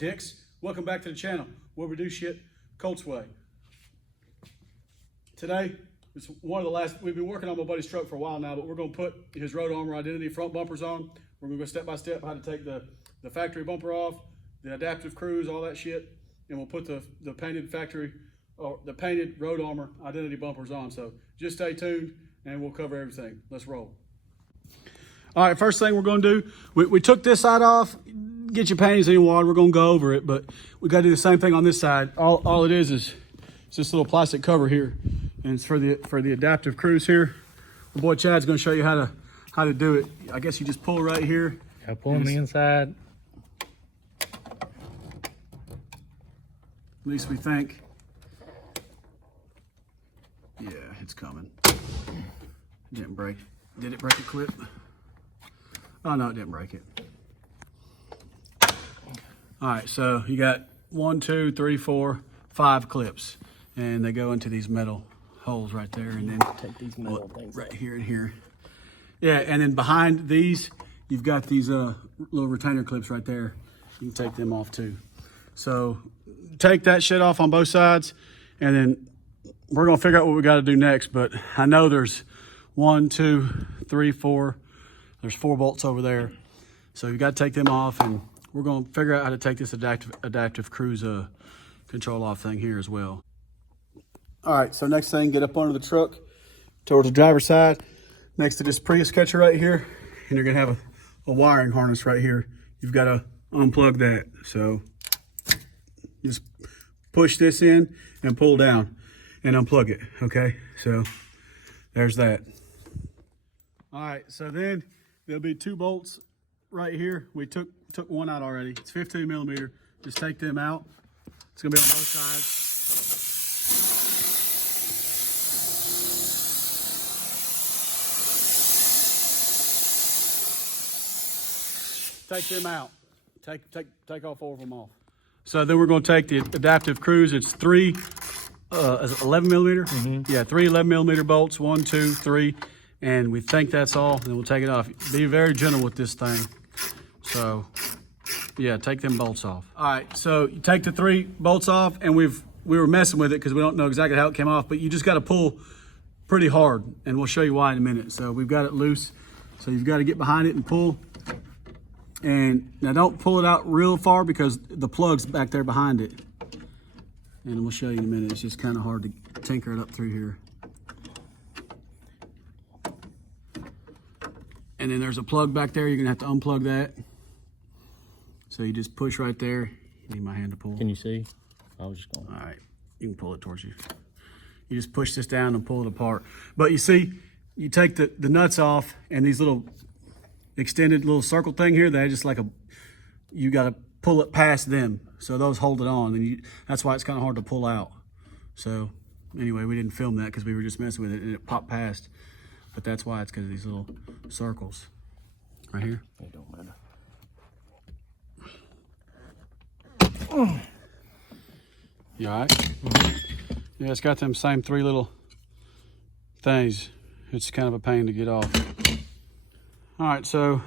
dicks? Welcome back to the channel where we do shit Colts way. Today, it's one of the last, we've been working on my buddy's truck for a while now, but we're gonna put his Road Armor Identity front bumpers on. We're gonna go step by step how to take the factory bumper off, the adaptive cruise, all that shit, and we'll put the painted factory, or the painted Road Armor Identity bumpers on. So just stay tuned and we'll cover everything. Let's roll. All right, first thing we're gonna do, we took this side off. Get your panties in water, we're gonna go over it, but we gotta do the same thing on this side. All it is this little plastic cover here, and it's for the adaptive cruise here. My boy Chad's gonna show you how to do it. I guess you just pull right here. Yeah, pull on the inside. At least we think. Yeah, it's coming. Didn't break. Did it break a clip? Oh no, it didn't break it. All right, so you got 1, 2, 3, 4, 5 clips, and they go into these metal holes right there, and then take these metal things right here and here. Yeah, and then behind these, you've got these little retainer clips right there. You can take them off too. So take that shit off on both sides, and then we're gonna figure out what we got to do next. But I know there's 1, 2, 3, 4. There's 4 bolts over there, so you got to take them off, and we're going to figure out how to take this adaptive cruise control off thing here as well. All right, so next thing, get up under the truck towards the driver's side, next to this Prius catcher right here, and you're going to have a wiring harness right here. You've got to unplug that. So just push this in and pull down and unplug it, okay? So there's that. All right, so then there'll be 2 bolts right here. We took one out already. It's 15 millimeter. Just take them out. It's gonna be on both sides. Take them out. Take all 4 of them off. So then we're gonna take the adaptive cruise. It's 3 11 millimeter. Mm-hmm. Yeah, 3 11 millimeter bolts. 1, 2, 3. And we think that's all, and we'll take it off. Be very gentle with this thing. So, yeah, take them bolts off. All right, so you take the 3 bolts off, and we were messing with it because we don't know exactly how it came off, but you just got to pull pretty hard, and we'll show you why in a minute. So we've got it loose, so you've got to get behind it and pull. And now don't pull it out real far because the plug's back there behind it. And we'll show you in a minute. It's just kind of hard to tinker it up through here. And then there's a plug back there. You're gonna have to unplug that. So you just push right there. You need my hand to pull. Can you see? I was just going. All right, you can pull it towards you. You just push this down and pull it apart. But you see, you take the nuts off, and these little extended little circle thing here, they're just like you gotta pull it past them. So those hold it on, and that's why it's kind of hard to pull out. So anyway, we didn't film that because we were just messing with it, and it popped past. But that's why, it's because of these little circles right here. It don't matter. You all right? Mm-hmm. Yeah, it's got them same 3 little things. It's kind of a pain to get off. All right, so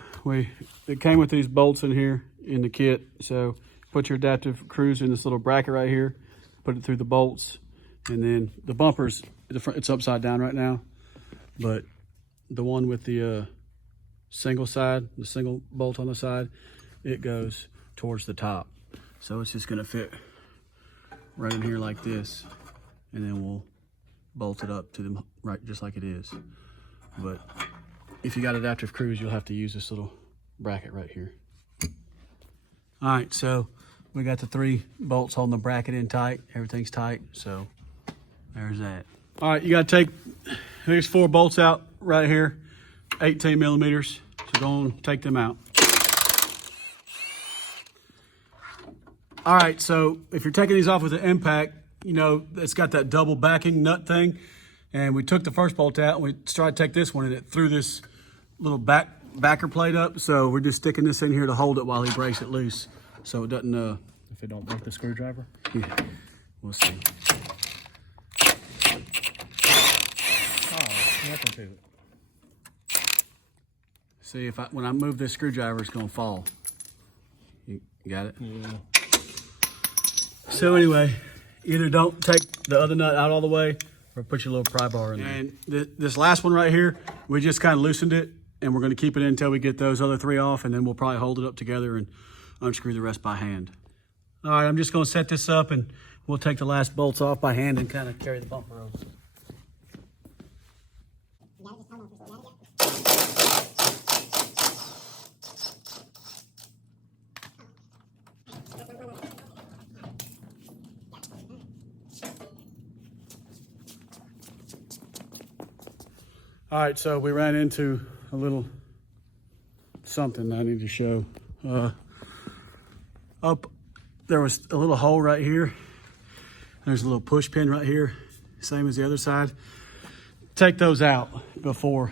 it came with these bolts in here in the kit. So put your adaptive cruise in this little bracket right here, put it through the bolts, and then the bumpers, it's upside down right now. But the one with the single side, the single bolt on the side, it goes towards the top. So it's just gonna fit right in here like this, and then we'll bolt it up to them right just like it is. But if you got adaptive cruise, you'll have to use this little bracket right here. All right, so we got the 3 bolts holding the bracket in tight. Everything's tight, so there's that. All right, you gotta take these 4 bolts out right here, 18 millimeters. So go on, take them out. All right, so if you're taking these off with an impact, you know, it's got that double backing nut thing. And we took the first bolt out, and we tried to take this one, and it threw this little backer plate up. So we're just sticking this in here to hold it while he breaks it loose, so it doesn't. If it don't break the screwdriver. Yeah, we'll see. Oh, nothing to it. See, when I move this screwdriver, it's gonna fall. You got it? Yeah. So anyway, either don't take the other nut out all the way or put your little pry bar in there. And this last one right here, we just kind of loosened it, and we're going to keep it in until we get those other three off, and then we'll probably hold it up together and unscrew the rest by hand. All right, I'm just going to set this up, and we'll take the last bolts off by hand and kind of carry the bumper over. All right, so we ran into a little something I need to show. Up there was a little hole right here. There's a little push pin right here, same as the other side. Take those out before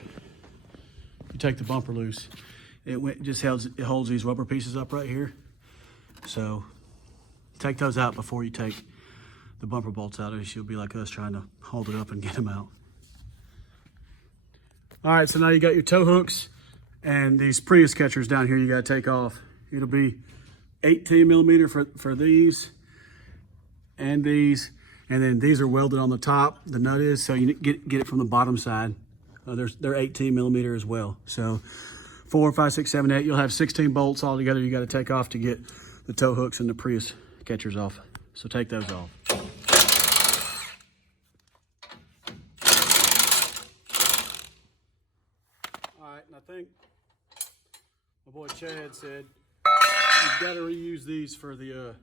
you take the bumper loose. It holds these rubber pieces up right here. So take those out before you take the bumper bolts out, or you'll be like us trying to hold it up and get them out. All right, so now you got your tow hooks and these Prius catchers down here you gotta take off. It'll be 18 millimeter for these, and then these are welded on the top, the nut is, so you get it from the bottom side. They're 18 millimeter as well. So 4, 5, 6, 7, 8, you'll have 16 bolts all together you gotta take off to get the tow hooks and the Prius catchers off. So take those off. And I think my boy Chad said you've got to reuse these for the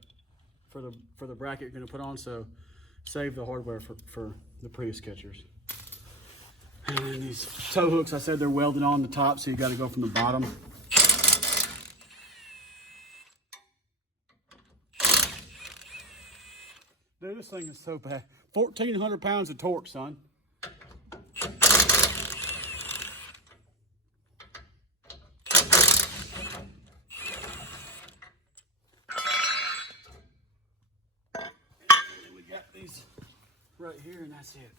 bracket you're going to put on, so save the hardware for the Prius catchers. And then these tow hooks, I said they're welded on the top, so you got to go from the bottom. Dude, this thing is so bad. 1,400 pounds of torque, son. Right here, and that's it.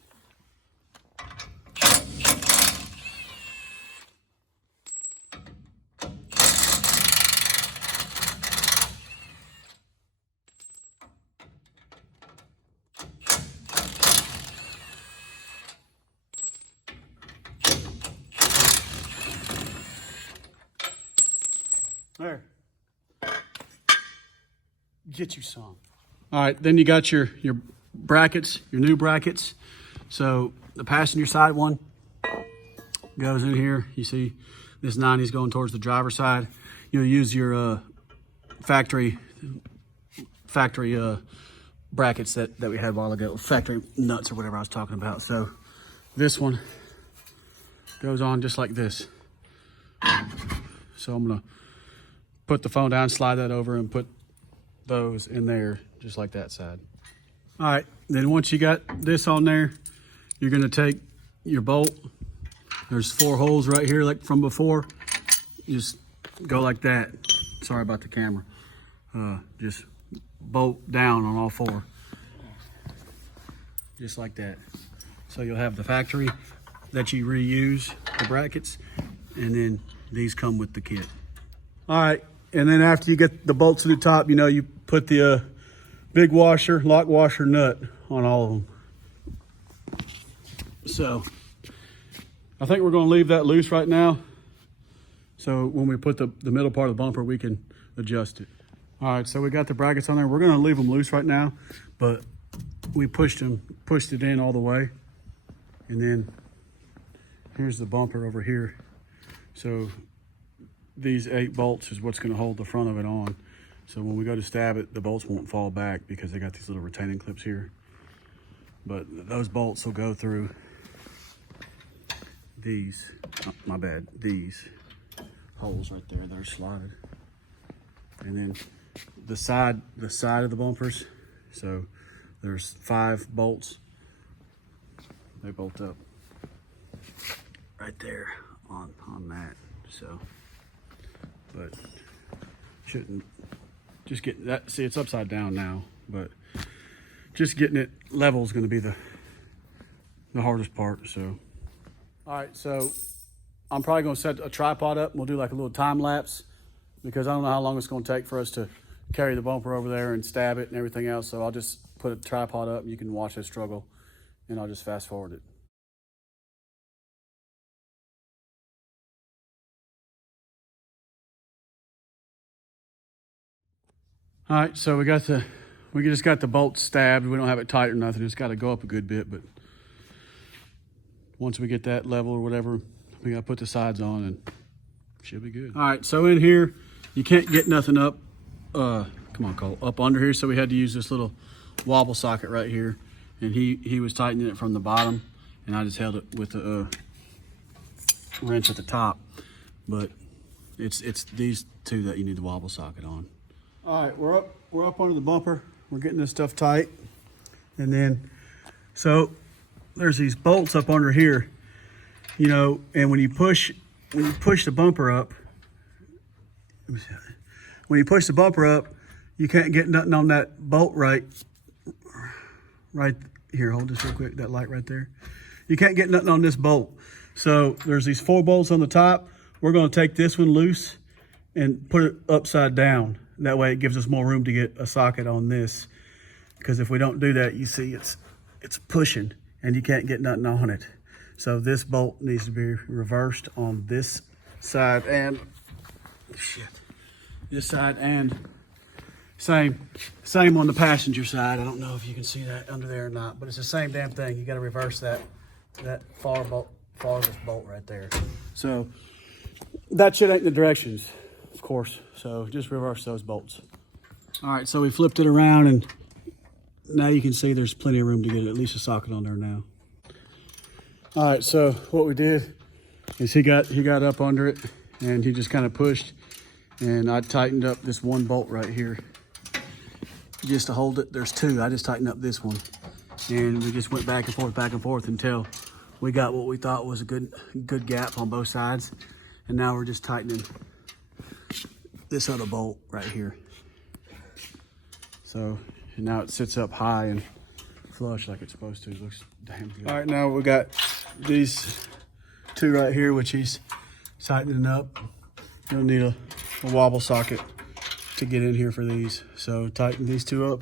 There. Get you some. All right, then you got your brackets, your new brackets. So the passenger side one goes in here. You see this 90's going towards the driver's side. You'll use your factory brackets that we had a while ago, factory nuts or whatever I was talking about. So this one goes on just like this. So I'm gonna put the phone down, slide that over, and put those in there just like that side. All right, then once you got this on there, you're gonna take your bolt. There's 4 holes right here like from before. You just go like that. Sorry about the camera. Just bolt down on all 4. Just like that. So you'll have the factory that you reuse, the brackets, and then these come with the kit. All right, and then after you get the bolts to the top, you put the big washer, lock washer nut on all of them. So I think we're going to leave that loose right now. So when we put the middle part of the bumper, we can adjust it. All right, so we got the brackets on there. We're going to leave them loose right now, but we pushed it in all the way. And then here's the bumper over here. So these 8 bolts is what's going to hold the front of it on. So when we go to stab it, the bolts won't fall back because they got these little retaining clips here. But those bolts will go through these, oh, these holes right there that are slotted. And then the side of the bumpers, so there's 5 bolts. They bolt up right there on that. So, but shouldn't. Just get that, see it's upside down now, but just getting it level is going to be the hardest part. So, all right, so I'm probably going to set a tripod up and we'll do like a little time lapse because I don't know how long it's going to take for us to carry the bumper over there and stab it and everything else. So I'll just put a tripod up and you can watch it struggle, and I'll just fast forward it. All right, so we just got the bolt stabbed. We don't have it tight or nothing. It's got to go up a good bit, but once we get that level or whatever, we got to put the sides on and should be good. All right, so in here, you can't get nothing up. Come on, Cole, up under here. So we had to use this little wobble socket right here, and he was tightening it from the bottom, and I just held it with the wrench at the top. But it's these two that you need the wobble socket on. All right, we're up under the bumper. We're getting this stuff tight, and then so there's these bolts up under here, you know, and when you push the bumper up, you can't get nothing on that bolt right here. Hold this real quick, that light right there. You can't get nothing on this bolt. So there's these 4 bolts on the top. We're gonna take this one loose and put it upside down. That way it gives us more room to get a socket on this. Because if we don't do that, you see it's pushing and you can't get nothing on it. So this bolt needs to be reversed on this side and this side, and same on the passenger side. I don't know if you can see that under there or not, but it's the same damn thing. You got to reverse that farthest bolt right there. So that shit ain't in the directions, of course. So just reverse those bolts. All right, so we flipped it around, and now you can see there's plenty of room to get at least a socket on there now. All right, so what we did is he got up under it, and he just kind of pushed, and I tightened up this one bolt right here just to hold it. There's 2. I just tightened up this one, and we just went back and forth until we got what we thought was a good gap on both sides. And now we're just tightening this other bolt right here. So and now it sits up high and flush like it's supposed to. It looks damn good. All right, now we got these 2 right here, which he's tightening up. You'll need a wobble socket to get in here for these. So tighten these 2 up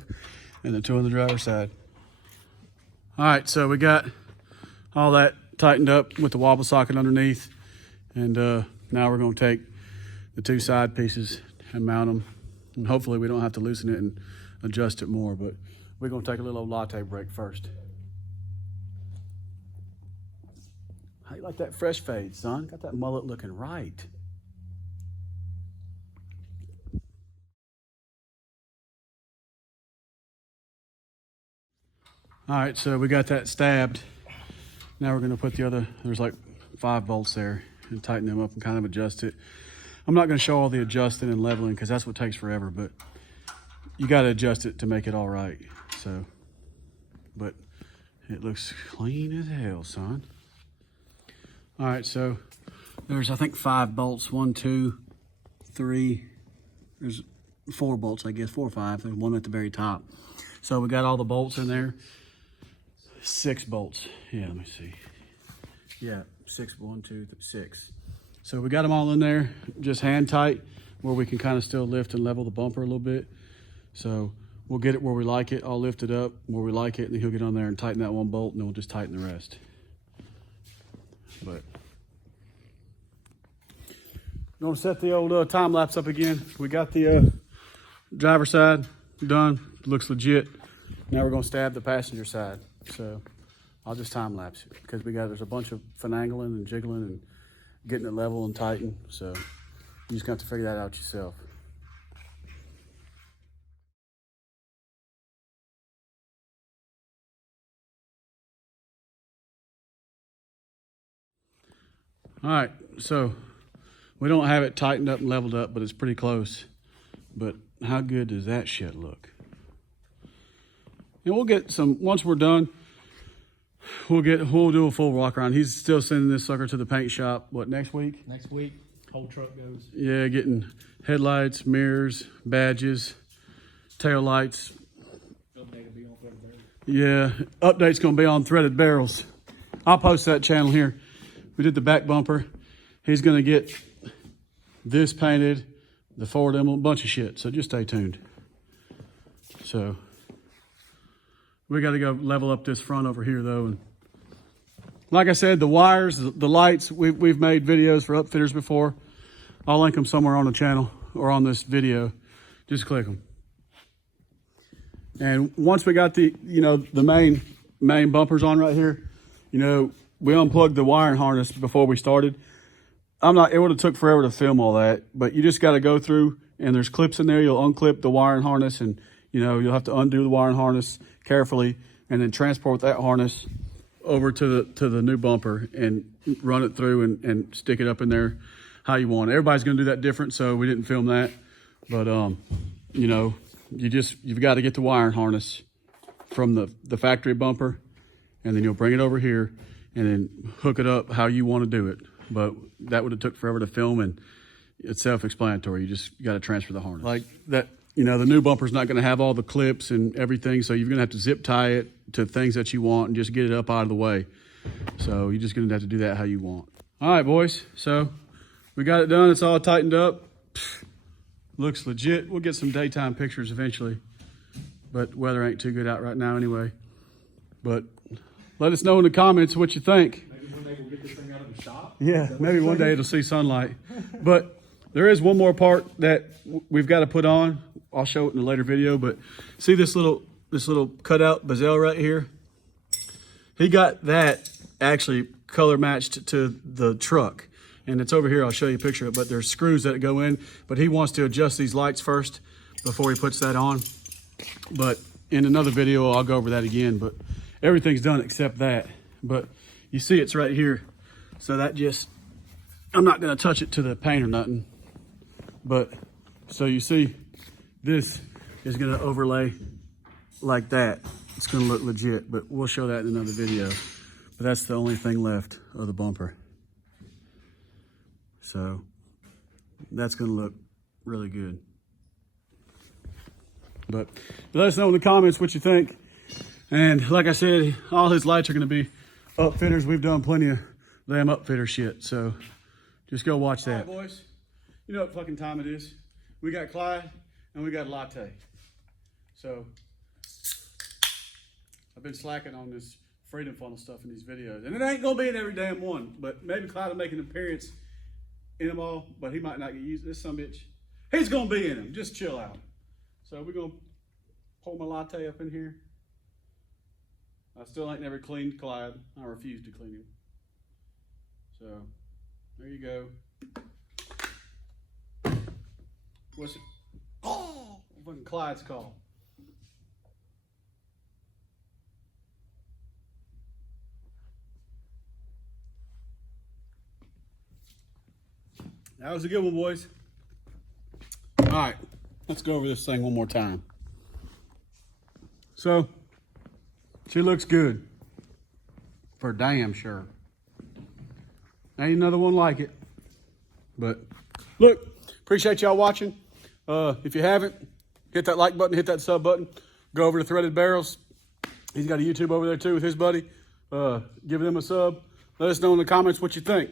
and the 2 on the driver's side. All right, so we got all that tightened up with the wobble socket underneath. And now we're gonna take the 2 side pieces and mount them. And hopefully we don't have to loosen it and adjust it more, but we're gonna take a little latte break first. How you like that fresh fade, son? Got that mullet looking right. All right, so we got that stabbed. Now we're gonna put there's like 5 bolts there, and tighten them up and kind of adjust it. I'm not gonna show all the adjusting and leveling because that's what takes forever, but you gotta adjust it to make it all right. So, but it looks clean as hell, son. All right, so there's I think 5 bolts, 1, 2, 3, there's 4 bolts, I guess, 4 or 5, there's 1 at the very top. So we got all the bolts in there. 6 bolts, yeah, let me see. Yeah, 6, 1, 2, 6. So we got them all in there, just hand tight, where we can kind of still lift and level the bumper a little bit. So we'll get it where we like it. I'll lift it up where we like it, and then he'll get on there and tighten that 1 bolt, and then we'll just tighten the rest. But I'm gonna set the old time lapse up again. We got the driver's side done, looks legit. Now we're gonna stab the passenger side. So I'll just time lapse it because there's a bunch of finagling and jiggling and getting it level and tighten. So you just got to figure that out yourself. All right, so we don't have it tightened up and leveled up, but it's pretty close. But how good does that shit look? And we'll get some, once we're done, we'll do a full walk around. He's still sending this sucker to the paint shop, what, next week? Next week, whole truck goes. Yeah, getting headlights, mirrors, badges, tail lights. Update will be on threaded barrels. Yeah, update's gonna be on threaded barrels. I'll post that channel here. We did the back bumper. He's gonna get this painted, the forward emblem, a bunch of shit. So just stay tuned. So we got to go level up this front over here though. And like I said, the wires, the lights, we've made videos for upfitters before. I'll link them somewhere on the channel or on this video. Just click them. And once we got the, you know, the main bumpers on right here, you know, we unplugged the wiring harness before we started. It would have took forever to film all that, but you just got to go through, and there's clips in there. You'll unclip the wiring harness, and, you know, you'll have to undo the wiring harness carefully and then transport that harness over to the new bumper and run it through and stick it up in there how you want. Everybody's going to do that different, so we didn't film that. But, you know, you've got to get the wiring harness from the factory bumper, and then you'll bring it over here and then hook it up how you want to do it. But that would have took forever to film, and it's self-explanatory. You just got to transfer the harness. Like that, you know, the new bumper's not going to have all the clips and everything, so you're going to have to zip tie it to things that you want and just get it up out of the way. So you're just going to have to do that how you want. All right, boys. So we got it done. It's all tightened up. Looks legit. We'll get some daytime pictures eventually, but weather ain't too good out right now anyway. But let us know in the comments what you think. Maybe one day we'll get this thing out of the shop. Yeah, maybe one day it'll see sunlight. But there is one more part that we've got to put on. I'll show it in a later video, but see this little cutout bezel right here? He got that actually color matched to the truck. And it's over here, I'll show you a picture of it, but there's screws that go in, but he wants to adjust these lights first before he puts that on. But in another video, I'll go over that again, but everything's done except that. But you see it's right here. So that I'm not gonna touch it to the paint or nothing. But, so you see, this is gonna overlay like that. It's gonna look legit, but we'll show that in another video. But that's the only thing left of the bumper. So that's gonna look really good. But let us know in the comments what you think. And like I said, all his lights are gonna be upfitters. We've done plenty of damn upfitter shit. So just go watch that. All right, boys, you know what fucking time it is. We got Clyde and we got Latte. So I've been slacking on this freedom funnel stuff in these videos. And it ain't gonna be in every damn one, but maybe Clyde will make an appearance in them all, but he might not get used. This sumbitch, he's gonna be in them. Just chill out. So we're gonna pull my latte up in here. I still ain't never cleaned Clyde. I refuse to clean him. So there you go. What's it? Oh, fucking Clyde's call. That was a good one, boys. All right, let's go over this thing one more time. So, she looks good. For damn sure. Ain't another one like it. But, look, appreciate y'all watching. If you haven't, hit that like button, hit that sub button. Go over to Threaded Barrels. He's got a YouTube over there too with his buddy. Give them a sub. Let us know in the comments what you think.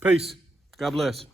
Peace. God bless.